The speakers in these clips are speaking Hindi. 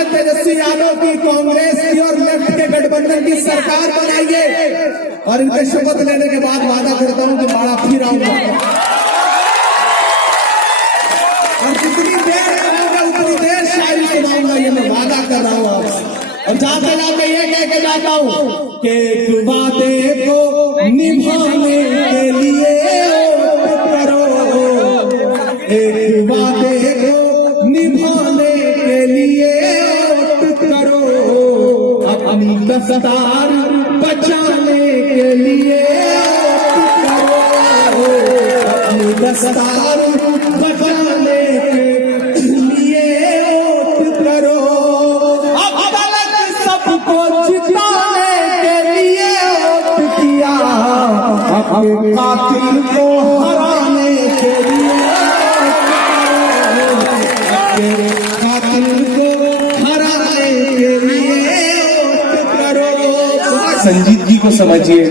में तेजस्वी यादव की, कांग्रेस की और लेफ्ट के गठबंधन की सरकार बनाइए और इनके शपथ लेने के बाद वादा करता हूं कि बाड़ा फिर आऊंगा और जितनी देर आऊंगा उतनी देर शायरी सुनाऊंगा, ये मैं वादा कर रहा हूं आपसे। और जाते जाते ये कह के जाता हूं कि एक वादे को निभाने के लिए करो, एक वादे को निभाने के लिए करो, अपनी दस्तार बचाने के लिए करो, अपनी दस्तार बचाने के लिए करो, सबको जिताने के लिए वोट किया, अपने कातिल को हराने के लिए, अपने कातिल को हराने के लिए वोट करो। संजीत जी को समझिए,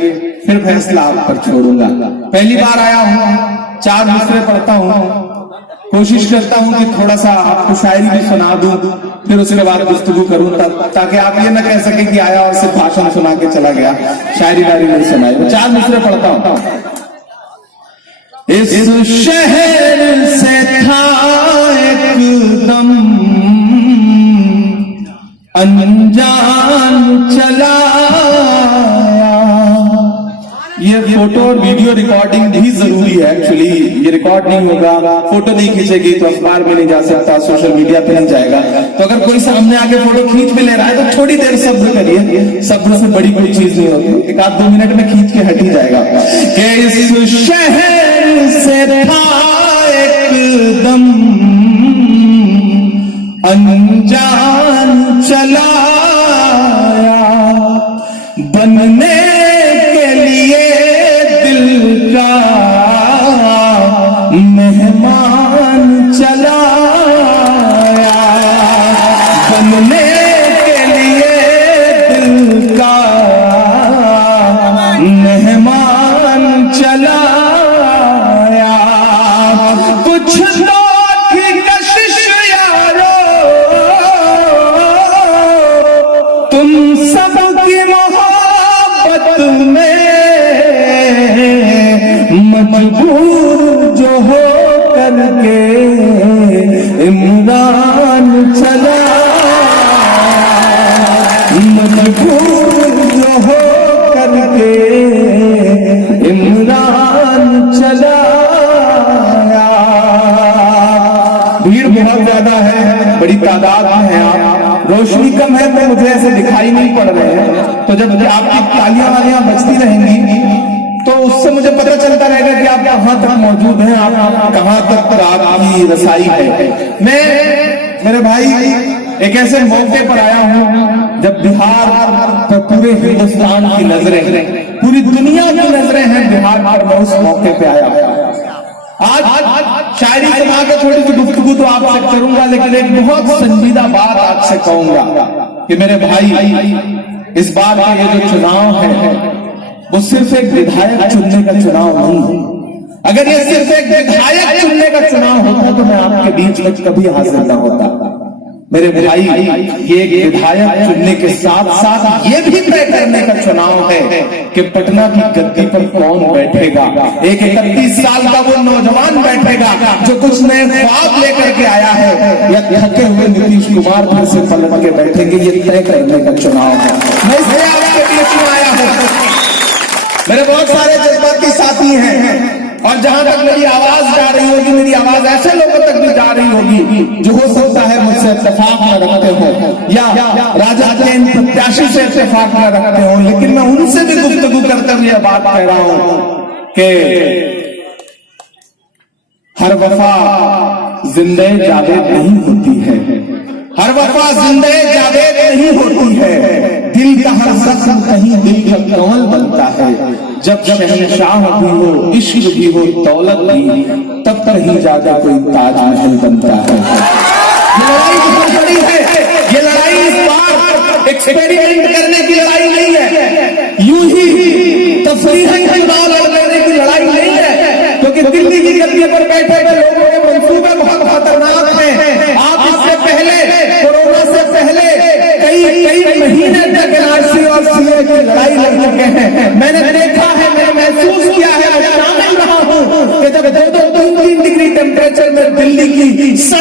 फिर फैसला आप पर छोड़ूंगा। पहली बार आया हूँ, 4 मिसरे पढ़ता हूँ, कोशिश करता हूं कि थोड़ा सा आपको शायरी भी सुना दूं, फिर उसके बाद गुफ्तगू करूं, ताकि आप ये ना कह सके कि आया और सिर्फ भाषण सुना के चला गया, शायरी वारी नहीं सुनाई। 4 मिसरे पढ़ता हूं। इस शहर से था एकदम अनजान चला, ये फोटो और वीडियो रिकॉर्डिंग भी जरूरी है। एक्चुअली ये रिकॉर्ड नहीं होगा, फोटो नहीं खींचेगी तो अखबार में नहीं जा सकता, सोशल मीडिया पे नहीं जाएगा। तो अगर कोई सामने आके फोटो खींच भी ले रहा है तो थोड़ी देर सब्र करिए, सब्र से बड़ी कोई चीज नहीं होती, 1-2 मिनट में खींच के हट ही जाएगा। कि इस शहर से था एकदम अनजान चला, बनने मेहमान चला, बनने के लिए दिल का मेहमान चला, कुछ तो थी कशिश यारो तुम सबकी मोहब्बत में, मजबूर जो हो करके इमरान चला, मजबूर जो हो करके इमरान चला। भीड़ बहुत ज्यादा है, बड़ी तादाद में है आप, रोशनी कम है तो मुझे ऐसे दिखाई नहीं पड़ रहे हैं, तो जब आपकी तालियां वालियां बजती रहेंगी तो उससे मुझे पता चलता रहेगा कि आप कहां तक मौजूद हैं, आप कहां तक आपकी रसाई है। मैं मेरे भाई एक ऐसे मौके पर आया हूं जब बिहार पर पूरे हिंदुस्तान की नजरें, पूरी दुनिया की नजरें हैं बिहार पर, मैं उस मौके पे आया हूं। आज शायरी सुना के थोड़ी सी गुफ्तगू तो आपसे करूंगा, लेकिन एक बहुत संजीदा बात आपसे कहूंगा कि मेरे भाई, इस बार का ये जो चुनाव है वो सिर्फ एक विधायक चुनने का चुनाव नहीं है। अगर ये सिर्फ एक विधायक चुनने का चुनाव होता तो मैं आपके बीच में कभी हाजिर न होता। मेरे भाई, ये एक विधायक चुनने के साथ साथ ये भी तय करने का चुनाव है कि पटना की गद्दी पर कौन बैठेगा। एक 31 साल का वो नौजवान बैठेगा जो कुछ नए ख्वाब लेकर के आया है, या थके हुए नीतीश कुमार फिर से पलट के बैठेंगे, ये तय करने का चुनाव है। मैं इसलिए आपके बीच में आया हूँ। मेरे बहुत सारे जज्बाती साथी हैं और जहां तक मेरी आवाज जा रही होगी, मेरी आवाज ऐसे लोगों तक भी जा रही होगी जो हो सकता है मुझसे इत्तेफाक न रखते हो या राजा के इन प्रत्याशी से इत्तेफाक न रखते हो, लेकिन मैं उनसे भी गुफ्तगू करते हुए बात कह रहा हूं कि हर वफा जिंदे जावेद नहीं होती है, हर वफा जिंदे जावेद नहीं होती है, दिल का हर जख्म कहीं दिल का कमल बनता है, जब शहंशाह भी हो, इश्क भी हो, दौलत भी, तब कहीं ज्यादा कोई ताजमहल बनता है। ये लड़ाई बहुत बड़ी है, ये लड़ाई इस बार एक्सपेरिमेंट करने की लड़ाई नहीं है, यूं ही तफरीहन चुनाव लड़ने की लड़ाई नहीं है, क्योंकि दिल्ली की गद्दी पर बैठे हुए लोगों के मंसूबे बहुत खतरनाक हैं। आप इससे पहले, कोरोना से पहले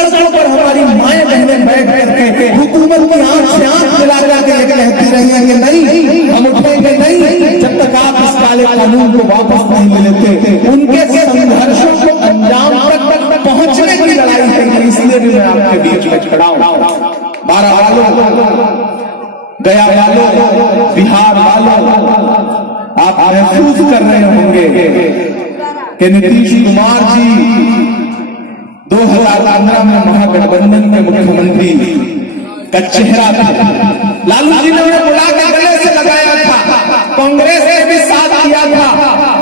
सड़कों पर हमारी माएं बहनें बैठ करके हुकूमत की आंख से आंख मिला करके ये कहती रही हैं कि नहीं, हम उठेंगे नहीं जब तक आप इस काले कानून को वापस नहीं लेते। उनके संघर्षों को अंजाम तक पहुंचने की लड़ाई है, इसलिए भी मैं आपके बीच में खड़ा हूं। बारह वालों, गया वालों, बिहार वालों, आप महसूस कर रहे होंगे कि नीतीश कुमार जी 2015 में महागठबंधन के मुख्यमंत्री का चेहरा था। लालू जी ने उन्हें बुला के गले से लगाया था, कांग्रेस ने भी साथ दिया था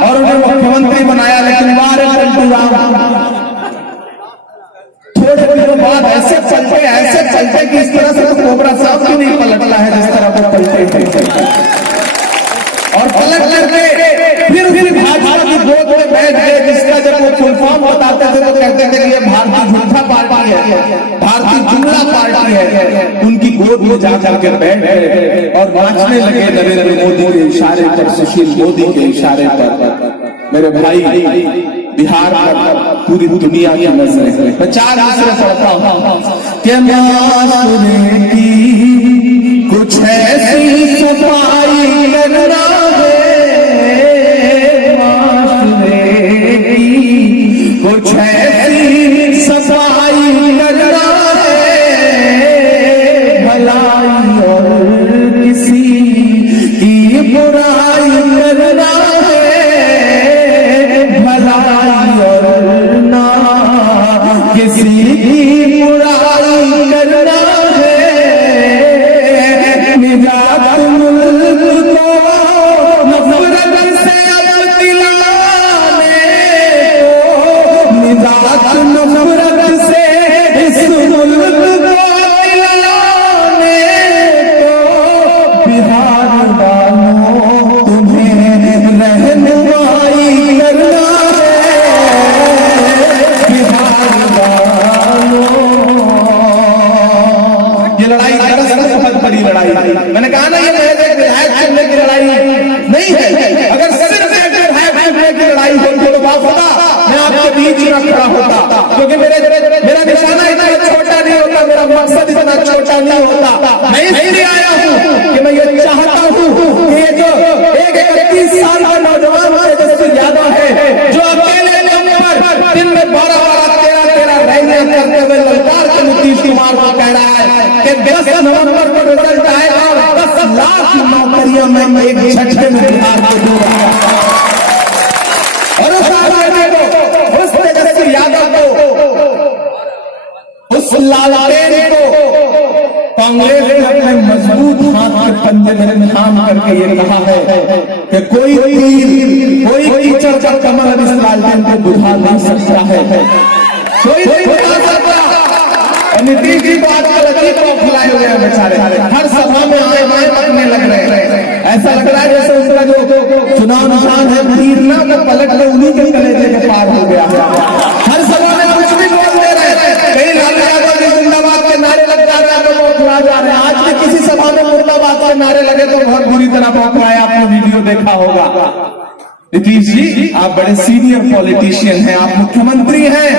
और उन्हें मुख्यमंत्री बनाया। लेकिन थोड़े दिनों बाद ऐसे चलते कि इस तरह से तो कोबरा साहब भी नहीं पलटता है जिस तरह वो पलटे हैं। और पलट करके फिर भाजपा की गोद में बैठ गए, जिसका जब वो फुल फॉर्म बताते थे तो कहते थे कि ये भारतीय जनता पार्टी है, भारतीय जुमला पार्टी है। उनकी गोद में जा करके बैठ गए और नाचने लगे नरेंद्र मोदी के इशारे पर, सुशील मोदी के इशारे पर। मेरे भाई, बिहार में पूरी दुनिया की नजरें हैं। मैं 4 दूसरे पढ़ता हूं कि मासूरे की कुछ ऐसी सफाई करना कुछ ऐसी सफाई करना है, भलाई और किसी की बुराई करना है, भलाई और ना किसी की बुराई करना है। निजात मुल्क को नफरत से अब दिलाने को, निजात नफरत से इस मुल्क को दिलाने को, बिहार वालों तुम्हें रहनुमाई करना है, बिहार वालों। ये लड़ाई दरअसल बहुत बड़ी लड़ाई है। मैंने कहा ना, ये विधायक चुनने की लड़ाई नहीं है। अगर सिर्फ विधायक चुनने की लड़ाई होती तो बात होता, मैं आपके बीच में खड़ा होता, क्योंकि मेरा निशाना इतना छोटा नहीं होता, मेरा मकसद इतना छोटा नहीं होता। मैं इसलिए आया हूं कि मैं ये चाहता हूं कि ये जो एक 31 साल का नौजवान तेजस्वी यादव है, जो अकेले दम पर दिन में 12-13 रैलियां करते हुए ललकार के नीतीश कुमार को कह रहा है कि 10 नवंबर को रिजल्ट आएगा और 10 लाख नौकरियां मैं एक झटके में बिहार को दूंगा। और उस आदमी को, उस तेजस्वी यादव को, उस लालटेन को कांग्रेस ने अपने मजबूत हाथ के पंजे में थाम करके ये कहा है कि कोई कीचड़ का कमर अब इस लालटेन को बुझा नहीं सकता है, कोई नहीं बुझा सकता। और नीतीश जी तो आजकल अजीब खिलाए हुए हैं बेचारे, हर सभा में आए पकड़ने लग रहे हैं। ऐसा लग रहा है जैसे उनका जो चुनाव निशान है तीर ना, वो पलट में उन्हीं के कलेजे के पार हो गया। हर सभा में कुछ भी बोल दे रहे हैं, कहीं लालू यादव जी जिंदाबाद के नारे लग जा रहे हैं, वो खिला जा रहे हैं। आज भी किसी सभा में मुर्दाबाद के नारे लगे तो बहुत बुरी तरह पहुंचाया, आपने वीडियो देखा होगा। नीतीश जी, आप बड़े सीनियर पॉलिटिशियन हैं, आप मुख्यमंत्री हैं,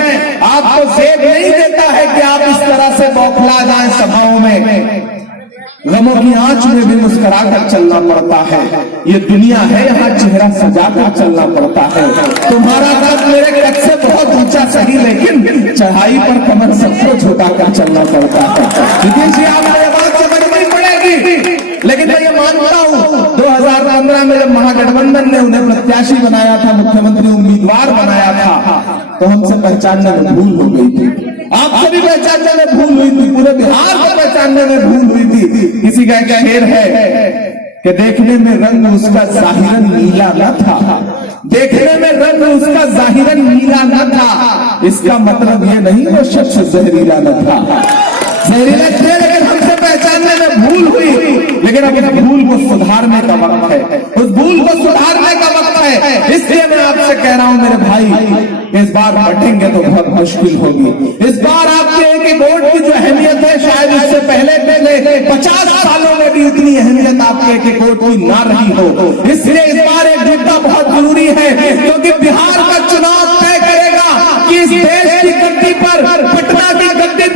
आपको जेब नहीं देता है कि आप इस तरह से बौखला जाएं सभाओं में। गमों की आंच में भी मुस्कुरा कर चलना पड़ता है, ये दुनिया है, यहाँ चेहरा सजा कर चलना पड़ता है। तुम्हारा कद मेरे कद से बहुत ऊंचा सही, लेकिन चढ़ाई पर कमर सबको झुका कर चलना पड़ता है। नीतीश जी, आपको ये बात समझनी पड़ेगी। लेकिन मैं ये मानता हूं 2015 में जब महागठबंधन ने उन्हें प्रत्याशी बनाया था, मुख्यमंत्री उम्मीदवार बनाया था, तो हमसे पहचानने में भूल हो गई थी, आपसे भी पहचानने में भूल हुई थी, पूरे बिहार को पहचानने में भूल हुई थी। किसी का शेर है कि देखने में रंग उसका जाहिरन नीला न था, देखने में रंग उसका जाहिरन नीला न था, इसका मतलब ये नहीं वो शख्स जहरीला न था। जहरीला थे लेकिन हमसे पहचानने में भूल हुई, लेकिन अब इस भूल को सुधारने का वक्त है, उस भूल को सुधारने का वक्त है। इसलिए मैं आपसे कह रहा हूं मेरे भाई, इस बार बटेंगे तो बहुत मुश्किल होगी। इस बार आपके एक वोट की जो अहमियत है, शायद इससे पहले 50 सालों में भी उतनी अहमियत आपके एक वोट की ना रही हो। इसलिए इस बार एकजुटता बहुत जरूरी है, क्योंकि बिहार का चुनाव तय करेगा कि इस देश की गद्दी पर, पटना की गद्दी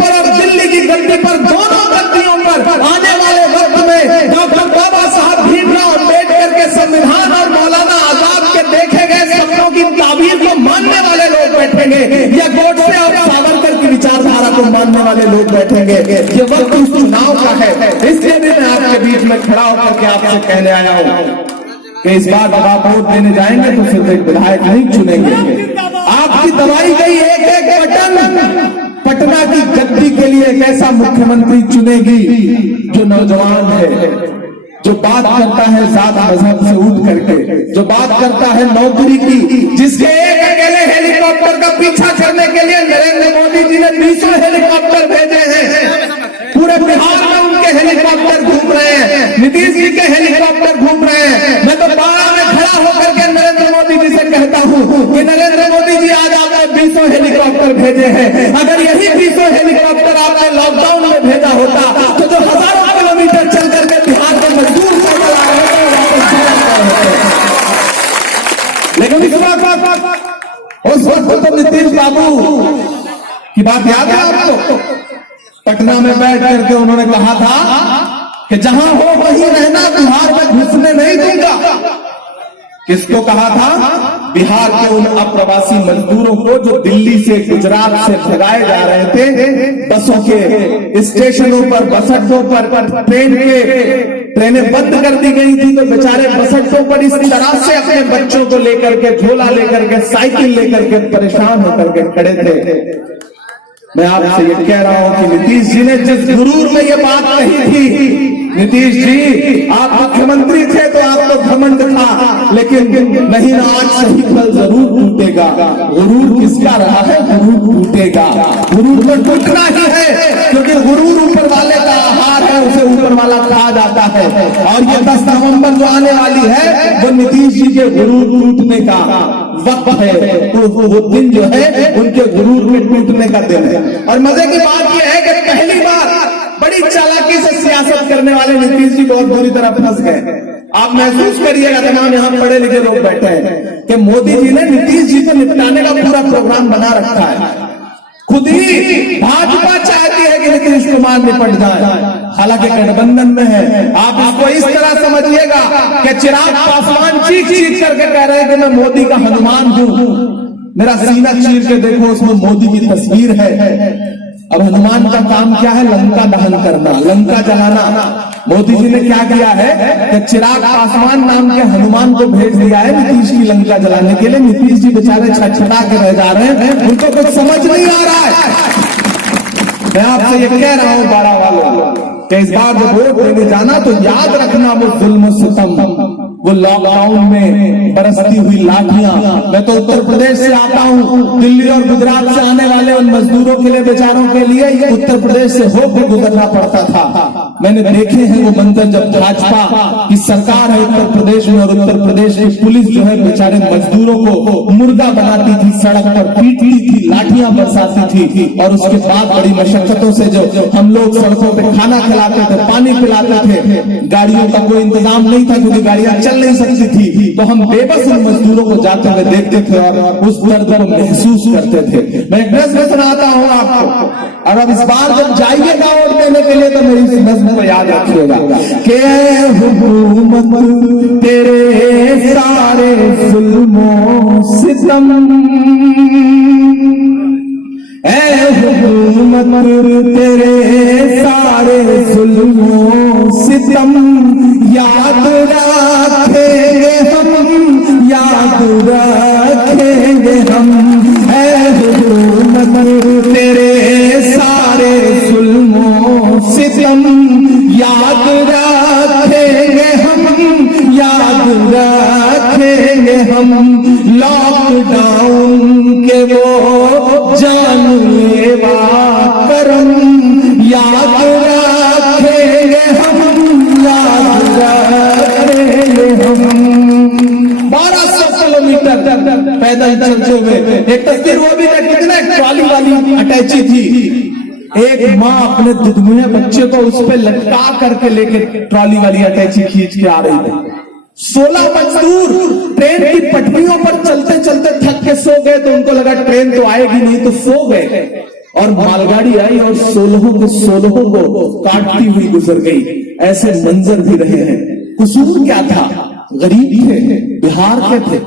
वाले लोग बैठेंगे। ये वक्त उस चुनाव का है, इसलिए भी मैं आपके बीच में खड़ा होकर के आपसे कहने आया हूं कि इस बार जब आप वोट देने जाएंगे तो सिर्फ एक विधायक नहीं चुनेंगे, आपकी दबाई गई एक एक बटन पटना की गद्दी के लिए एक ऐसा मुख्यमंत्री चुनेगी जो नौजवान है, जो बात करता है जात मजहब से उठ करके, जो बात करता है नौकरी की, जिसके एक अकेले हेलीकॉप्टर का पीछा करने के लिए नरेंद्र मोदी जी ने 20 हेलीकॉप्टर भेजे हैं। पूरे बिहार में उनके हेलीकॉप्टर घूम रहे हैं, नीतीश जी के हेलीकॉप्टर घूम रहे हैं। मैं तो बाड़ा में खड़ा होकर के नरेंद्र मोदी जी से कहता हूं कि नरेंद्र मोदी जी आज आपने 20 हेलीकॉप्टर भेजे हैं। अगर यही 20 हेलीकॉप्टर आपने लॉकडाउन में भेजा होता तो जो हजारों किलोमीटर चल करके बिहार के मजदूर साइकिल आ रहे थे लेकिन उस वक्त तो नीतीश बाबू की बात याद है आपको? पटना में बैठ करके उन्होंने कहा था कि जहां हो वहीं रहना, बिहार में घुसने नहीं दूंगा। किसको कहा था? बिहार के उन अप्रवासी मजदूरों को जो दिल्ली से गुजरात से भगाए जा रहे थे, बसों के स्टेशनों पर, बस अड्डों पर, ट्रेनें बंद कर दी गई थी, तो बेचारे बस अड्डों पर इस तरह से अपने बच्चों को लेकर के, झोला लेकर के, साइकिल लेकर के परेशान होकर के खड़े थे। मैं आपसे ये कह रहा हूं कि नीतीश जी ने जिस गुरूर में ये बात कही थी, नीतीश जी आप मुख्यमंत्री थे तो आपको घमंड था, लेकिन नहीं ना, आज सही फल जरूर टूटेगा। गुरूर किसका रहा है? गुरूर टूटेगा। गुरूर तो टूटना ही है, क्योंकि गुरूर ऊपर वाले का आहार है, उसे ऊपर वाला कहा जाता है। और ये 10 नवंबर जो आने वाली है वो नीतीश जी के गुरूर टूटने का वक्त है, वो दिन जो है उनके गुरूर में टूटने का दिन है। और मजे की बात यह है कि पहली बार बड़ी चालाकी से सियासत करने वाले नीतीश जी बहुत बुरी तरह फंस गए। आप महसूस करिएगा, तमाम यहाँ पढ़े लिखे लोग बैठे हैं, कि मोदी जी ने नीतीश जी को निपटाने का पूरा प्रोग्राम बना रखा है। खुद ही भाजपा चाहती है कि नीतीश कुमार निपट जाए, हालांकि गठबंधन में है। आप इसको इस तरह समझिएगा कि चिराग पासवान चीख चीख करके कह रहे हैं कि मैं मोदी का हनुमान हूं, मेरा सीना चीर के देखो, उसमें मोदी की तस्वीर है। अब हनुमान का काम क्या है? लंका दहन करना, लंका जलाना। मोदी जी ने क्या किया है कि चिराग पासवान नाम के हनुमान को भेज दिया है नीतीश की लंका जलाने के लिए। नीतीश जी बेचारे छटछटा के रह जा रहे हैं, उनको कुछ समझ नहीं आ रहा है। मैं आपसे ये कह रहा हूं बाड़ा वालों कि इस बार जब वोट देने जाना तो याद रखना वो जुल्म सितम, वो लॉकडाउन में बरसती हुई लाठियां। मैं तो उत्तर प्रदेश से आता हूं, दिल्ली और गुजरात से आने वाले उन मजदूरों के लिए, बेचारों के लिए उत्तर प्रदेश से होकर गुजरना पड़ता था। मैंने देखे हैं वो मंजर जब भाजपा की सरकार है उत्तर प्रदेश में, और उत्तर प्रदेश की पुलिस जो है बेचारे मजदूरों को मुर्दा बनाती थी, सड़क पर पीटती थी, लाठियां बरसाती थी। और उसके बाद बड़ी मशक्कतों से जो हम लोग सड़कों पे खाना खिलाते थे, पानी पिलाते थे, गाड़ियों का कोई इंतजाम नहीं था क्योंकि गाड़ियां चल नहीं सकती थी, तो हम बेबस उन मजदूरों को जाते हुए देखते थे और उस दर्द को महसूस करते थे। मैं एक नज़्म सुनाता हूं आपको, और अब इस बार जब जाइएगा वोट देने के लिए तो मेरी इस नज़्म को याद रखिएगा कि हुकूमत तेरे सारे जुल्मों सितम, ऐ हुकूमत तेरे सारे जुल्मों सितम, याद रखेंगे हम, याद रखेंगे हम। ऐ हुकूमत तेरे सारे जुल्मों सितम, याद रखेंगे हम, याद रखेंगे हम। लॉकडाउन के वो जानलेवा करम, याद रखेंगे हम, याद रखेंगे हम। 1200 किलोमीटर पैदल चलते हुए, एक तस्वीर वो भी है कितना ट्रॉली वाली अटैची थी, एक माँ अपने दुधमुहे बच्चे को उस पर लटका करके लेके ट्रॉली वाली अटैची खींच के आ रही थी। 16 मजदूर ट्रेन की पटरियों पर चलते चलते थक के सो गए, तो उनको लगा ट्रेन तो आएगी नहीं, तो सो गए। और मालगाड़ी आई और 16 के 16 को काटती हुई गुजर गई। ऐसे मंजर भी रहे हैं। कसूर क्या था? गरीब थे, बिहार के थे।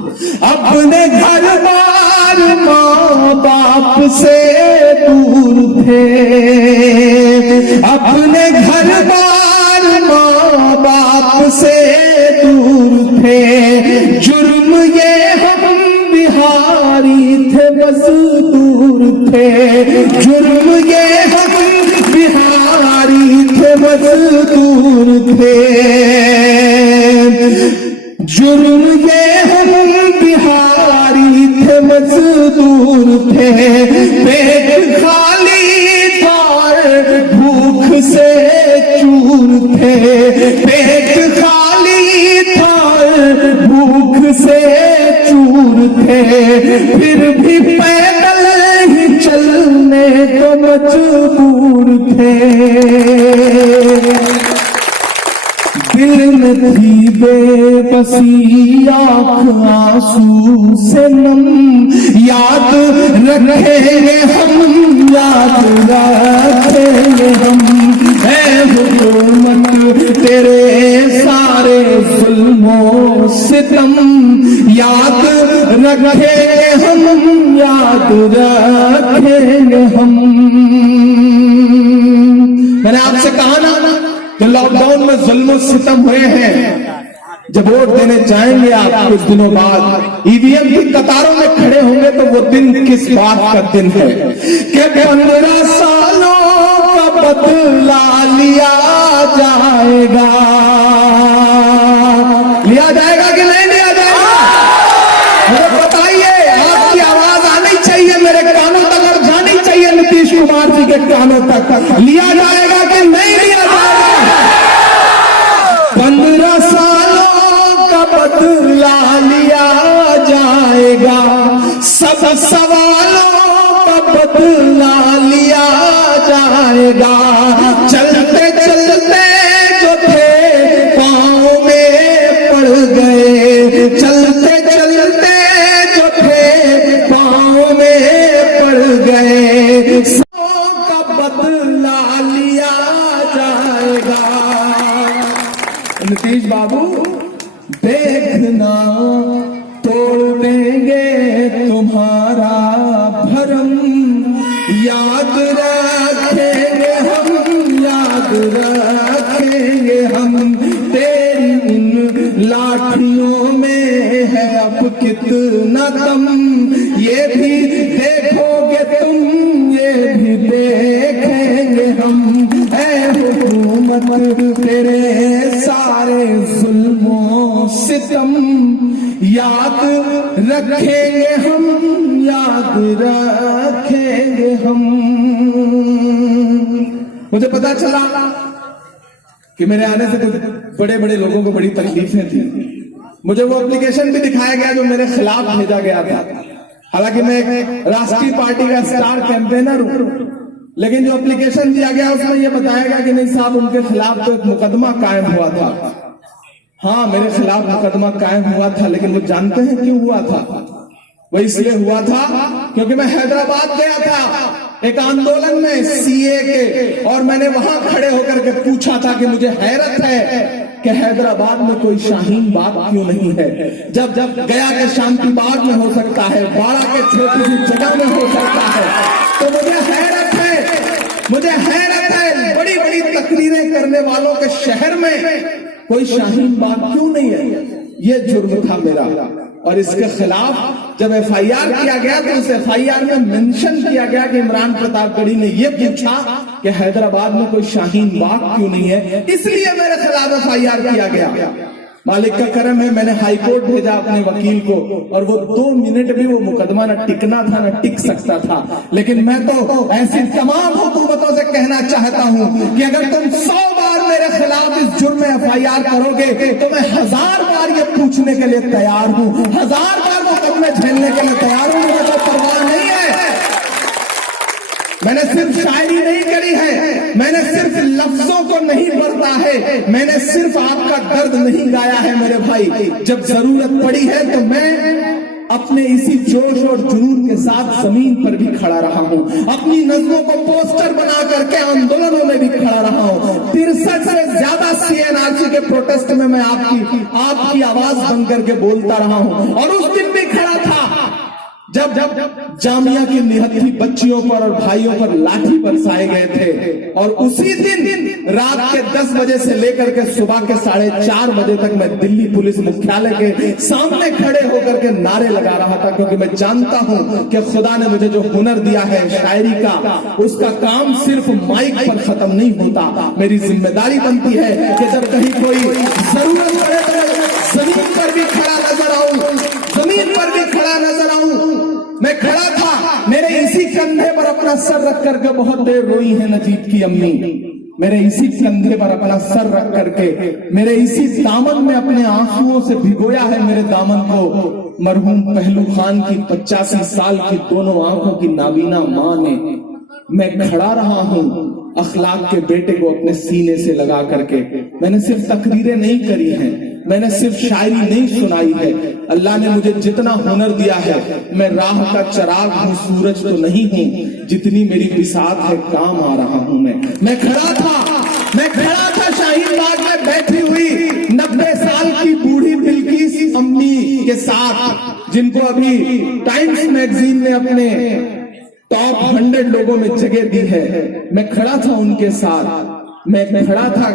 अपने घर बार माँ बाप से दूर थे, अपने घर बार माँ बाप से दूर थे। जुर्म ये हम बिहारी थे मजदूर थे, जुर्म ये हम बिहारी थे मजदूर थे। जुर्म ये हम बिहारी थे मजदूर थे। पेट खाली था भूख से चूर थे, पेट खाली था भूख से चूर थे। फिर भी पैदल ही चलने को मजबूर थे। दिल में थी बेबसी आँख आंसू से नम, याद रखेंगे हम, याद रखेंगे हम। है हुकूमत तेरे सारे जुल्मों सितम, याद रखेंगे हम, याद रखेंगे हम। मैंने आपसे कहा ना कि लॉकडाउन में जुल्म सितम हुए हैं। जब वोट देने जाएंगे आप कुछ दिनों बाद, ईवीएम की कतारों में खड़े होंगे तो वो दिन किस बात का दिन है कि 15 सालों का बदला लिया जाएगा। लिया जाएगा कि नहीं लिया जाएगा? मुझे बताइए, आपकी आवाज आनी चाहिए मेरे कानों तक और जानी चाहिए नीतीश कुमार जी के कानों तक। लिया जाएगा कि नहीं लिया जाएगा? 15 सालों का बदला लिया जाएगा, सब सवालों का बदला लिया जाएगा। चलते चलते जो थे पाँव में पड़ गए, चलते चलते जो थे पाँव में पड़ गए। सबका बदला लिया जाएगा। नीतीश बाबू देखना, तोड़ देंगे तुम्हारा भरम, याद रखेंगे हम, याद रखेंगे हम। तेरी उन लाठियों में है अब कितना दम, ये भी देखोगे तुम, ये भी देखेंगे हम। है हुकूमत तेरे सारे जुल्मों सितम, याद रखेंगे हम, याद रखेंगे हम। मुझे पता चला कि मेरे आने से कुछ बड़े बड़े लोगों को बड़ी तकलीफें थी। मुझे वो एप्लीकेशन भी दिखाया गया जो मेरे खिलाफ भेजा गया था। हालांकि मैं एक राष्ट्रीय पार्टी का स्टार कैंपेनर हूं, लेकिन जो एप्लीकेशन दिया गया उसमें यह बताया गया कि नहीं साहब, उनके खिलाफ तो एक मुकदमा कायम हुआ था। हाँ, मेरे खिलाफ मुकदमा कायम हुआ था, लेकिन वो जानते हैं क्यों हुआ था? वो इसलिए हुआ था क्योंकि मैं हैदराबाद गया था एक आंदोलन में सीए के, और मैंने वहां खड़े होकर के पूछा था कि मुझे हैरत है कि हैदराबाद में कोई शाहीन बाग क्यों नहीं है, जब गया के शांति बाग में हो सकता है, बाड़ा के छोटी सी जगह में हो सकता है। तो मुझे हैरत है बड़ी बड़ी तकरीरें करने वालों के शहर में कोई शाहीन बाग क्यों नहीं है। ये जुर्म था मेरा, और इसके खिलाफ जब एफआईआर किया गया तो उस एफआईआर में मेंशन किया गया कि इमरान प्रतापगढ़ी ने यह पूछा कि हैदराबाद में कोई शाहीन बाग क्यों नहीं है, इसलिए मेरे खिलाफ एफआईआर किया गया। मालिक का करम है, मैंने हाईकोर्ट भेजा अपने वकील को, और वो 2 मिनट भी वो मुकदमा न टिकना था न टिक सकता था। लेकिन मैं तो ऐसी तमाम हुकूमतों से कहना चाहता हूं कि अगर तुम 100 बार मेरे खिलाफ इस जुर्म में एफआईआर करोगे तो मैं 1000 बार ये पूछने के लिए तैयार हूं, 1000 बार मुकदमे झेलने के लिए तैयार हूं। मुझे तो परवाह नहीं है। मैंने सिर्फ शायरी नहीं करी है, मैंने सिर्फ लफ्जों को नहीं बरता है, मैंने सिर्फ आपका दर्द नहीं गाया है मेरे भाई। जब जरूरत पड़ी है तो मैं अपने इसी जोश और जुनून के साथ जमीन पर भी खड़ा रहा हूं, अपनी नज़्मों को पोस्टर बना करके आंदोलनों में भी खड़ा रहा हूं। 63 से ज्यादा लगातार CNRC के प्रोटेस्ट में मैं आपकी आवाज बन करके बोलता रहा हूं। और उस दिन भी खड़ा था जब जामिया की निहत्थी बच्चियों पर और भाइयों पर लाठी बरसाए गए थे। और उसी दिन रात के 10 बजे से लेकर के सुबह के 4:30 बजे तक मैं दिल्ली पुलिस मुख्यालय के सामने खड़े होकर के नारे लगा रहा था, क्योंकि मैं जानता हूं कि खुदा ने मुझे जो हुनर दिया है शायरी का, उसका काम सिर्फ माइक पर खत्म नहीं होता। मेरी जिम्मेदारी बनती है कि जब कहीं कोई जरूरत पड़े तो जमीन पर भी खड़ा नजर आऊं, जमीन पर भी खड़ा नजर आऊं। मैं खड़ा था, मेरे इसी कंधे पर अपना सर रख करके बहुत देर रोई है नजीब की अम्मी। मेरे इसी कंधे पर अपना सर रख करके, मेरे इसी दामन में अपने आंसुओं से भिगोया है मेरे दामन को मरहूम पहलू खान की 85 साल की दोनों आंखों की नाबीना मां ने। मैं खड़ा रहा हूं अखलाक के बेटे को अपने सीने से लगा करके। मैंने सिर्फ तकरीरें नहीं करी हैं, मैंने सिर्फ शायरी नहीं सुनाई है। अल्लाह ने मुझे जितना हुनर दिया है, मैं राह का चिराग हूँ, सूरज तो नहीं हूँ। जितनी मेरी बिसात है काम आ रहा हूँ मैं खड़ा था शाहीन बाग में बैठी हुई 90 साल की बूढ़ी बिल्किस अम्मी के साथ, जिनको अभी टाइम्स मैगजीन ने अपने टॉप 100 लोगों में जगह दी है। मैं खड़ा था उनके साथ, मैं खड़ा था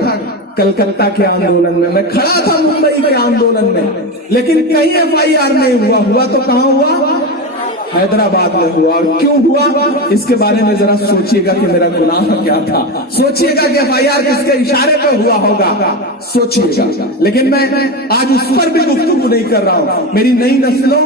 कलकत्ता के आंदोलन में, मैं खड़ा था मुंबई के आंदोलन में, लेकिन कहीं FIR नहीं हुआ तो कहां हुआ? हैदराबाद में हुआ। और क्यों हुआ इसके बारे में जरा सोचिएगा कि मेरा गुनाह क्या था, सोचिएगा कि FIR किसके इशारे पर हुआ होगा, सोचिएगा। लेकिन मैं आज उस पर भी गुफ्तगू नहीं कर रहा हूं। मेरी नई नस्लों,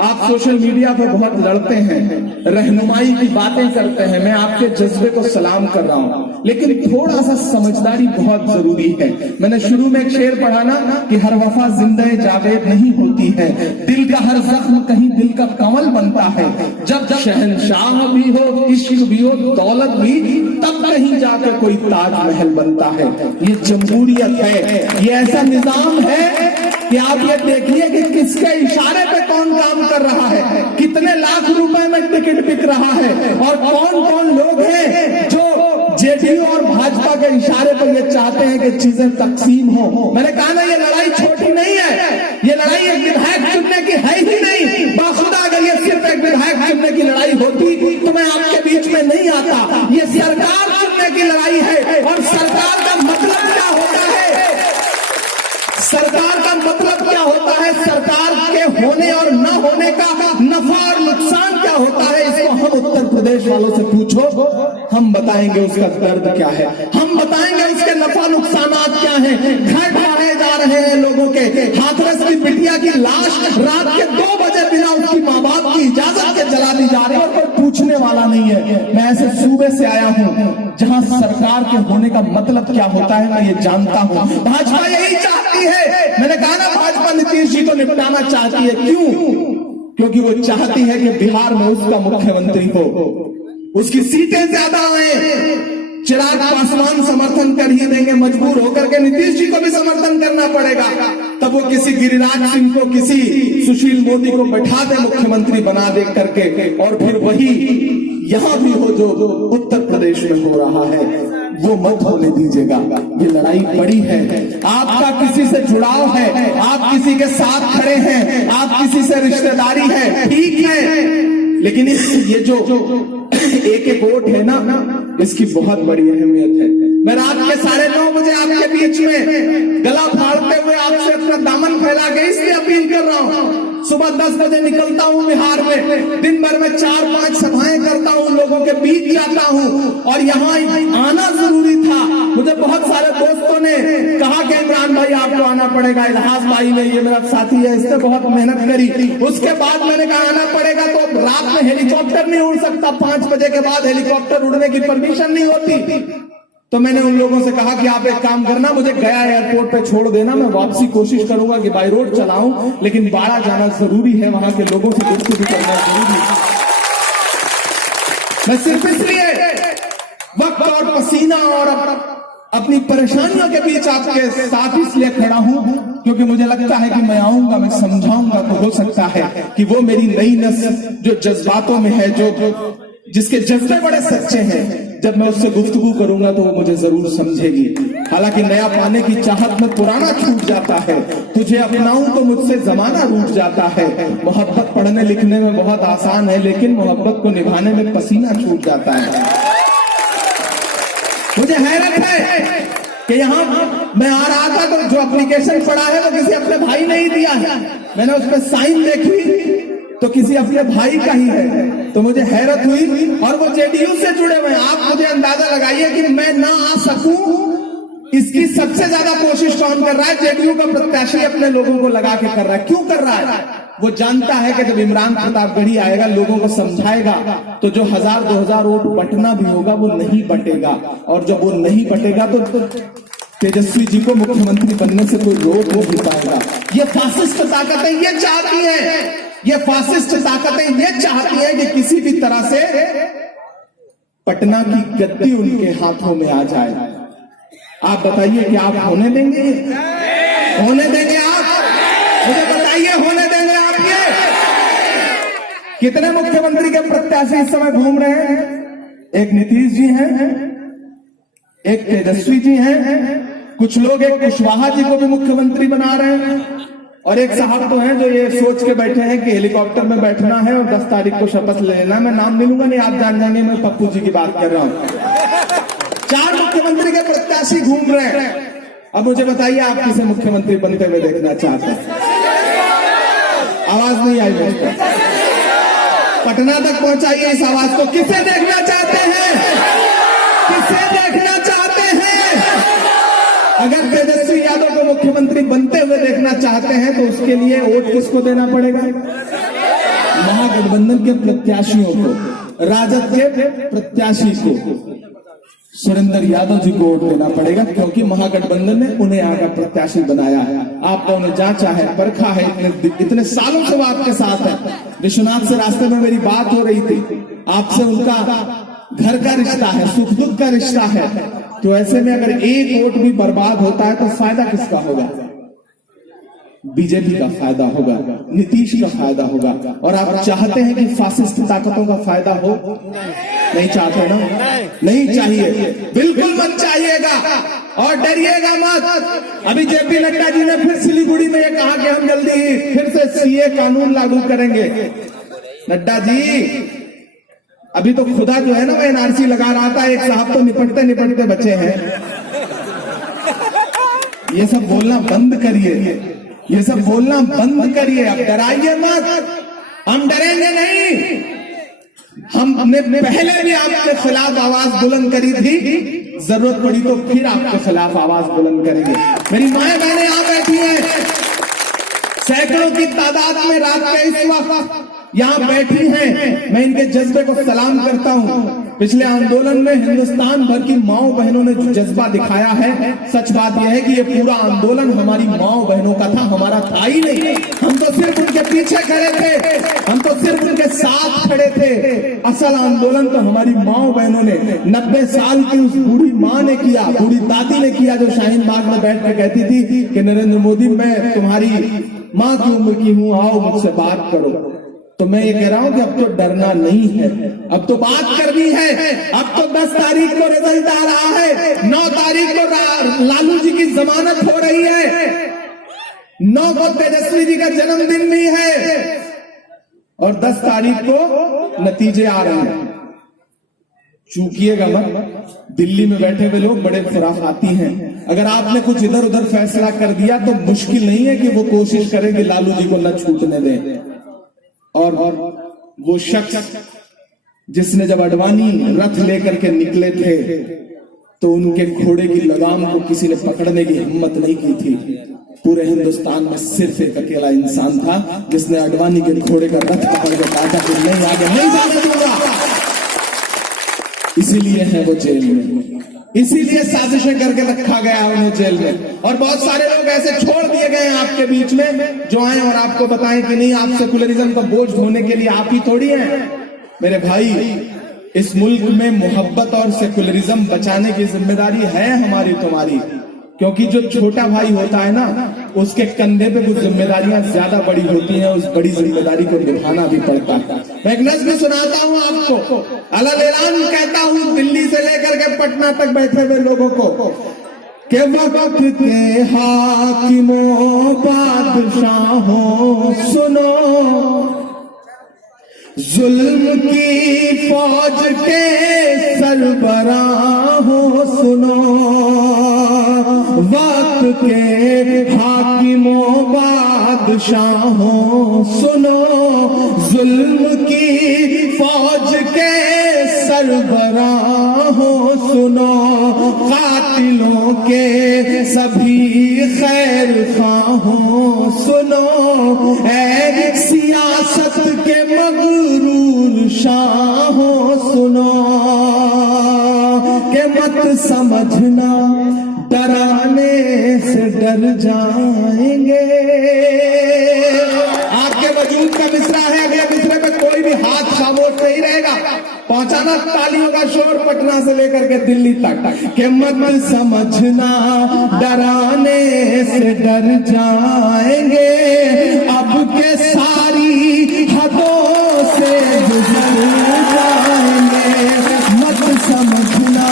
आप सोशल मीडिया पर बहुत लड़ते हैं, रहनुमाई की बातें करते हैं, मैं आपके जज्बे को सलाम कर रहा हूं, लेकिन थोड़ा सा समझदारी बहुत जरूरी है। मैंने शुरू में एक शेर पढ़ा ना कि हर वफा जिंदे जावेद नहीं होती है, दिल का हर जख्म कहीं दिल का कमल बनता है। जब शहनशाह भी हो, इश्क भी हो, दौलत भी, तब कहीं जाकर कोई ताजमहल बनता है। ये जमहूरियत है, ये ऐसा निजाम है कि आप ये देखिए कि किसके इशारे पे कौन काम कर रहा है, कितने लाख रुपए में टिकट बिक रहा है, और कौन कौन लोग हैं जो जेडीयू और भाजपा के इशारे पर ये चाहते हैं कि चीजें तकसीम हो। मैंने कहा ना, ये लड़ाई छोटी नहीं है, ये लड़ाई एक विधायक चुनने की है ही नहीं। बाखुदा अगर ये सिर्फ एक विधायक चुनने की लड़ाई होती तो मैं आपके बीच में नहीं आता। ये सरकार चुनने की लड़ाई है, और सरकार का मतलब क्या होता है, सरकार का मतलब क्या होता है, सरकार के होने और न होने का नफा और नुकसान क्या होता है, इसको हम उत्तर प्रदेश वालों से पूछो, हम बताएंगे उसका दर्द क्या है, हम बताएंगे उसके नफा नुकसानात क्या हैं। घर ढाए जा रहे हैं लोगों के, हाथरस की बिटिया की लाश रात के 2 बजे बिना उसकी माँ बाप की इजाजत के जला दी जा रही है, और कोई पूछने वाला नहीं है। मैं ऐसे सूबे से आया हूँ जहाँ सरकार के होने का मतलब क्या होता है मैं ये जानता हूँ। भाजपा यही चाहती है, मैंने कहा ना, भाजपा नीतीश जी को निपटाना चाहती है। क्यों? क्योंकि वो चाहती है कि बिहार में उसका मुख्यमंत्री हो, उसकी सीटें ज्यादा आए। चिराग पासवान समर्थन कर ही देंगे, मजबूर होकर के नीतीश जी को भी समर्थन करना पड़ेगा। तब वो किसी गिरिराज सिंह को, किसी सुशील मोदी को बैठा दे मुख्यमंत्री बना दे करके, और फिर वही यहां भी हो जो उत्तर प्रदेश में हो रहा है, वो मत होने दीजिएगा। ये लड़ाई बड़ी है, आपका किसी से जुड़ाव है, आप किसी के साथ खड़े हैं, आप किसी से रिश्तेदारी है, ठीक है, लेकिन ये जो एक वोट है ना, इसकी बहुत बड़ी अहमियत है। मैं रात के 9:30 बजे आपके बीच में गला फाड़ते हुए आपसे अपना दामन फैला के इसलिए अपील कर रहा हूँ। सुबह 10 बजे निकलता हूँ बिहार में, दिन भर में 4-5 सभाएं करता हूँ, लोगों के बीच जाता हूँ, और यहाँ आना जरूरी था। मुझे बहुत सारे दोस्तों ने कहा कि इमरान भाई आपको आना पड़ेगा, इल्हास भाई ने, ये मेरा साथी है, इसने बहुत मेहनत करी। उसके बाद मैंने कहा आना पड़ेगा, तो रात में हेलीकॉप्टर नहीं उड़ सकता, 5 बजे के बाद हेलीकॉप्टर उड़ने की परमिशन नहीं होती। तो मैंने उन लोगों से कहा कि आप एक काम करना, मुझे गया एयरपोर्ट पे छोड़ देना, मैं वापसी कोशिश करूंगा कि बाय रोड चलाऊं, लेकिन बाड़ा जाना जरूरी है, वहां के लोगों से गुफ्तगू करना जरूरी है। मैं सिर्फ इसलिए वक्त और पसीना और अपनी परेशानियों के बीच आपके साथ इसलिए खड़ा हूं क्योंकि मुझे लगता है कि मैं आऊंगा, मैं समझाऊंगा, तो हो सकता है कि वो मेरी नई नस्ल जो जज्बातों में है, जो जिसके जज्बे बड़े सच्चे हैं, जब मैं उससे गुफ्तगू करूंगा तो वो मुझे जरूर समझेगी। हालांकि नया पाने की चाहत में पुराना छूट जाता है, तुझे अपनाऊं तो मुझसे जमाना रूठ जाता है। मोहब्बत पढ़ने लिखने में बहुत आसान है, लेकिन मोहब्बत को निभाने में पसीना छूट जाता है। मुझे हैरत है कि यहाँ मैं आ रहा था तो जो एप्लीकेशन पड़ा है वो किसी अपने भाई ने ही दिया है। मैंने उस पर साइन देखी तो किसी अपने भाई का ही है, तो मुझे हैरत हुई। और वो जेडीयू से जुड़े हुए हैं। आप मुझे अंदाजा लगाइए कि मैं ना आ सकूं, इसकी सबसे ज्यादा कोशिश कौन कर रहा है? जेडीयू का प्रत्याशी अपने लोगों को लगा के कर रहा है। क्यों कर रहा है? वो जानता है कि जब इमरान प्रतापगढ़ी आएगा, लोगों को समझाएगा, तो जो 1000-2000 वोट बंटना भी होगा वो नहीं बटेगा। और जब वो नहीं बटेगा तो तेजस्वी जी को मुख्यमंत्री बनने से कोई रोक नहीं पाएगा। ये फासिस्ट ताकतें ये चाहती हैं, ये फासिस्ट ताकतें ये चाहती हैं कि किसी भी तरह से पटना की गद्दी उनके हाथों में आ जाए। आप बताइए कि आप होने देंगे? होने देंगे आप? मुझे बताइए, होने देंगे आप? ये कितने मुख्यमंत्री के प्रत्याशी इस समय घूम रहे हैं? एक नीतीश जी हैं, एक तेजस्वी जी हैं, कुछ लोग एक कुशवाहा जी को भी मुख्यमंत्री बना रहे हैं, और एक साहब तो हैं जो ये सोच के बैठे हैं कि हेलीकॉप्टर में बैठना है और 10 तारीख को शपथ लेना। मैं नाम नहीं लूंगा, नहीं आप जान जाएंगे मैं पप्पू जी की बात कर रहा हूं। 4 मुख्यमंत्री के प्रत्याशी घूम रहे हैं। अब मुझे बताइए, आप किसे मुख्यमंत्री बनते हुए देखना चाहते हैं? आवाज नहीं आई मुझको, पटना तक पहुंचाइए इस आवाज को। किसे देखना चाहते हैं? किसे देखना चाहते हैं? अगर तेजस्वी यादव को मुख्यमंत्री बनते हुए देखना चाहते हैं तो उसके लिए वोट किसको देना पड़ेगा? महागठबंधन के प्रत्याशियों को, राजद के प्रत्याशी को, सुरेंद्र यादव जी को वोट देना पड़ेगा, क्योंकि महागठबंधन ने उन्हें आगे प्रत्याशी बनाया है। आपने उन्हें जांचा है, परखा है, इतने सालों से वो आपके साथ है। विश्वनाथ से रास्ते में मेरी बात हो रही थी, आपसे उनका घर का रिश्ता है, सुख दुख का रिश्ता है। तो ऐसे में अगर एक वोट भी बर्बाद होता है तो फायदा किसका होगा? बीजेपी का फायदा होगा, नीतीश का फायदा होगा। और आप चाहते हैं कि फासिस्ट ताकतों का फायदा हो? नहीं चाहते ना? नहीं चाहिए, बिल्कुल मत चाहिएगा और डरिएगा मत। अभी जेपी नड्डा जी ने फिर सिलीगुड़ी में ये कहा कि हम जल्दी ही फिर से सीए कानून लागू करेंगे। नड्डा जी, अभी तो खुदा जो है ना वो एनआरसी लगा रहा था, एक साहब तो निपटते निपटते बचे हैं। ये सब बोलना बंद करिए, ये सब बोलना बंद करिए। अब डराइए मत, हम डरेंगे नहीं। हमने पहले भी आपके खिलाफ आवाज बुलंद करी थी, जरूरत पड़ी तो फिर आपके खिलाफ आवाज बुलंद करेंगे। मेरी माएं बहनें यहां बैठी हैं, सैकड़ों की तादाद में रात के इस वक्त यहाँ बैठी हैं। मैं इनके जज्बे को सलाम करता हूँ। पिछले आंदोलन में हिंदुस्तान भर की माओ बहनों ने जो जज्बा दिखाया है, सच बात यह है कि ये पूरा आंदोलन हमारी माओ बहनों का था, हमारा था ही नहीं। हम तो सिर्फ उनके पीछे खड़े थे, हम तो सिर्फ उनके साथ खड़े थे। असल आंदोलन तो हमारी माओ बहनों ने 90 साल की उस बूढ़ी माँ ने किया, बूढ़ी दादी ने किया, जो शाहीन बाग में बैठ कर कहती थी कि नरेंद्र मोदी, मैं तुम्हारी माँ की उम्र की हूँ, आओ मुझसे बात करो। तो मैं ये कह रहा हूं कि अब तो डरना नहीं है, अब तो बात करनी है। अब तो 10 तारीख को रिजल्ट आ रहा है, 9 तारीख को लालू जी की जमानत हो रही है, 9 को तेजस्वी जी का जन्मदिन भी है, और 10 तारीख को नतीजे आ रहे हैं। चूकिएगा मत। दिल्ली में बैठे हुए लोग बड़े खुराफाती हैं। अगर आपने कुछ इधर उधर फैसला कर दिया तो मुश्किल नहीं है कि वो कोशिश करें कि लालू जी को न छूटने दें। और वो शख्स जिसने जब अडवाणी रथ लेकर के निकले थे तो उनके घोड़े की लगाम को किसी ने पकड़ने की हिम्मत नहीं की थी। पूरे हिंदुस्तान में सिर्फ एक अकेला इंसान था जिसने अडवाणी के घोड़े का रथ पकड़ के कहा था कि नहीं आगे नहीं जाने दूंगा। इसीलिए है वो जेल में, इसीलिए साजिशें करके रखा गया उन्हें जेल में। और बहुत सारे लोग ऐसे छोड़ दिए गए हैं आपके बीच में जो आए और आपको बताएं कि नहीं, आप सेकुलरिज्म का बोझ ढोने के लिए आप ही थोड़ी हैं। मेरे भाई, इस मुल्क में मोहब्बत और सेकुलरिज्म बचाने की जिम्मेदारी है हमारी तुम्हारी। क्योंकि जो छोटा भाई होता है ना, उसके कंधे पे कुछ जिम्मेदारियां ज्यादा बड़ी होती हैं, उस बड़ी जिम्मेदारी को निभाना भी पड़ता है। मैं एक नज़्म सुनाता हूं आपको, अलग ऐलान कहता हूं दिल्ली से लेकर के पटना तक बैठे हुए लोगों को कि वक्त के हाकिमों बादशाहों सुनो, जुल्म की फौज के सरबराहों सुनो, वक्त के हाकिमों बादशाहों सुनो, जुल्म की फौज के सरबराहों सुनो, कातिलों के सभी खैर खाहों सुनो, ऐ सियासत के मगरूर शाहों सुनो, के मत समझना डराने से डर जाएंगे। आपके वजूद का मिसरा है, अगले मिसरे पे कोई भी हाथ खामोश नहीं रहेगा। पहुंचाना तालियों का शोर पटना से लेकर के दिल्ली तक, के मत समझना डराने से डर जाएंगे, अब के सारी हदों से गुजर जाएंगे, मत समझना